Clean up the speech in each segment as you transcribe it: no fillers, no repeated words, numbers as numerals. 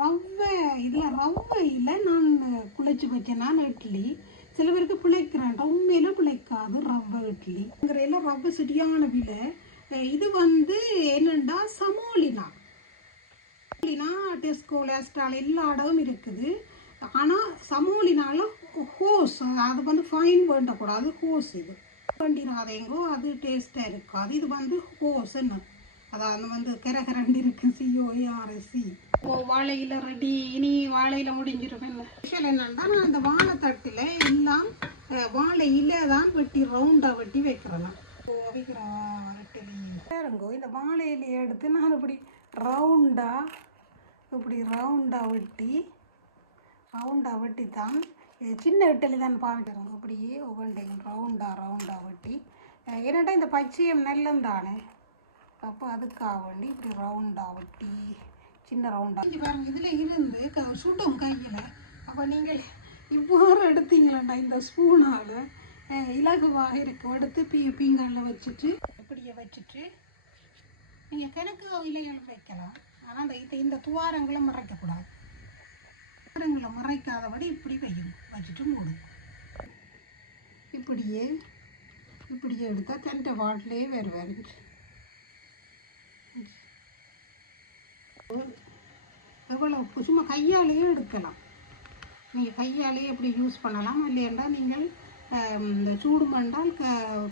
ரவை இதில் ரவையில் நான் குழைச்சி வச்சேன் நான் இட்லி. சில பேருக்கு பிழைக்கிறேன், உண்மையில பிழைக்காது ரவை இட்லி. எல்லாம் ரவை சரியான விலை. இது என்னண்டா சமோலினா. டெஸ்கோ லேஸ்டால் எல்லா இடமும் இருக்குது. ஆனால் சமோலினால ஹோஸ் அது ஃபைன் வேண்டக்கூடாது. ஹோஸ் இது வண்டினாதேங்கோ, அது டேஸ்ட்டாக இருக்காது. இது ஹோஸ் என்ன அதாவது கரகரண்டு இருக்கு. COARSE. வாழையில் ரெடி. இனி வாழையில் முடிஞ்சிடும். என்ன ஸ்பெஷல் என்னன்னா, நான் இந்த வாழைத்தட்டில் எல்லாம் வாழை இலை தான் வெட்டி ரவுண்டாக வெட்டி வைக்கிறேன். பாருங்கோ, இந்த வாழை இலையை எடுத்து நான் இப்படி ரவுண்டாக வெட்டி தான் சின்ன இட்டலி தான் பாவிக்கிறோங்க. இப்படியே ஒவ்வொன்றையும் ரவுண்டாக வெட்டி. என்னட்டா இந்த பச்சையம் நெல்லம் தானே, அப்போ அதுக்காக வேண்டி இப்படி ரவுண்டாக வெட்டி சின்ன ரவுண்டாக பாருங்க. இதில் இருந்து சுடும் கையில். அப்போ நீங்கள் இவ்வாறு எடுத்தீங்களா இந்த ஸ்பூனால் இலகுவாக இருக்கும். எடுத்து பீங்கானில் வச்சுட்டு இப்படியே வச்சுட்டு நீங்கள் கிழக்கு இலைகள் வைக்கலாம். ஆனால் இந்த துவாரங்களை மறைக்கக்கூடாது. துவாரங்களை மறைக்காதபடி இப்படி வச்சுட்டு மூடும். இப்படியே எடுத்தால் தண்டை வாட்டிலே வேறு எவ்வளோ சும்மா கையாலேயே எடுக்கலாம். நீங்கள் கையாலேயே எப்படி யூஸ் பண்ணலாம். இல்லையண்டா நீங்கள் இந்த சூடு மண்டால்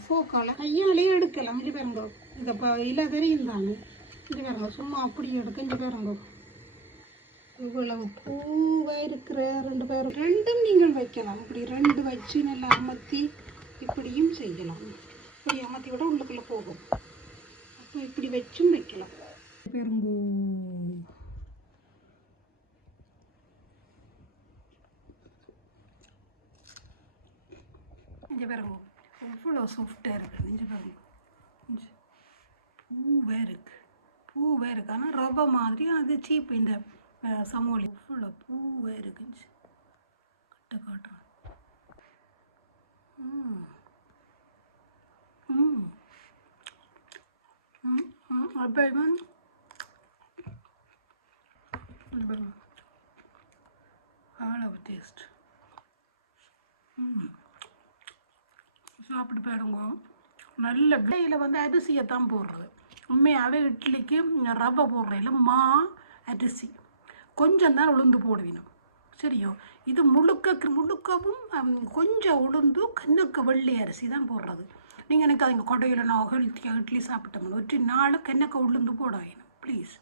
ஃபோக்கால் கையாலேயே எடுக்கலாம். இங்கே பாருங்க, இந்த இலை தெரியும் தாங்க. இங்கே பாருங்க, சும்மா அப்படி எடுக்க. இங்கே பாருங்க இவ்வளவு பூவாக இருக்கிற ரெண்டும் நீங்கள் வைக்கலாம். இப்படி ரெண்டு வச்சு நல்லா அமர்த்தி இப்படியும் செய்யலாம். இப்படி அமர்த்தி விட உள்ளுக்குள்ளே போகும். அப்போ இப்படி வச்சும் வைக்கலாம். பாருங்கோ, இங்கே பாருங்க எவ்வளோ சாஃப்டாக இருக்குது. இங்கே பாருங்க பூவே இருக்கு. ஆனால் ரவை மாதிரி அது சீப். இந்த சமோலி இவ்வளோ பூவே இருக்குச்சு. காட்டுறேன். அப்போ அவ்வளோ டேஸ்ட். சாப்பிட்டு பாருங்க. நல்ல விலையில் அரிசியைத்தான் போடுறது. உண்மையாகவே இட்லிக்கு ரவை போடுறதில்ல, மா அரிசி கொஞ்சம் தான் உளுந்து போடுவினோம். சரியோ, இது முழுக்கவும் கொஞ்சம் உளுந்து கண்ணுக்கு வெள்ளை அரிசி தான் போடுறது. நீங்கள் எனக்கு அதுங்க கொடையில் நான் ஹெல்த்தியாக இட்லி சாப்பிட்டோம்னு 1 நாள் கண்ணுக்கு உளுந்து போட வேணும் ப்ளீஸ்.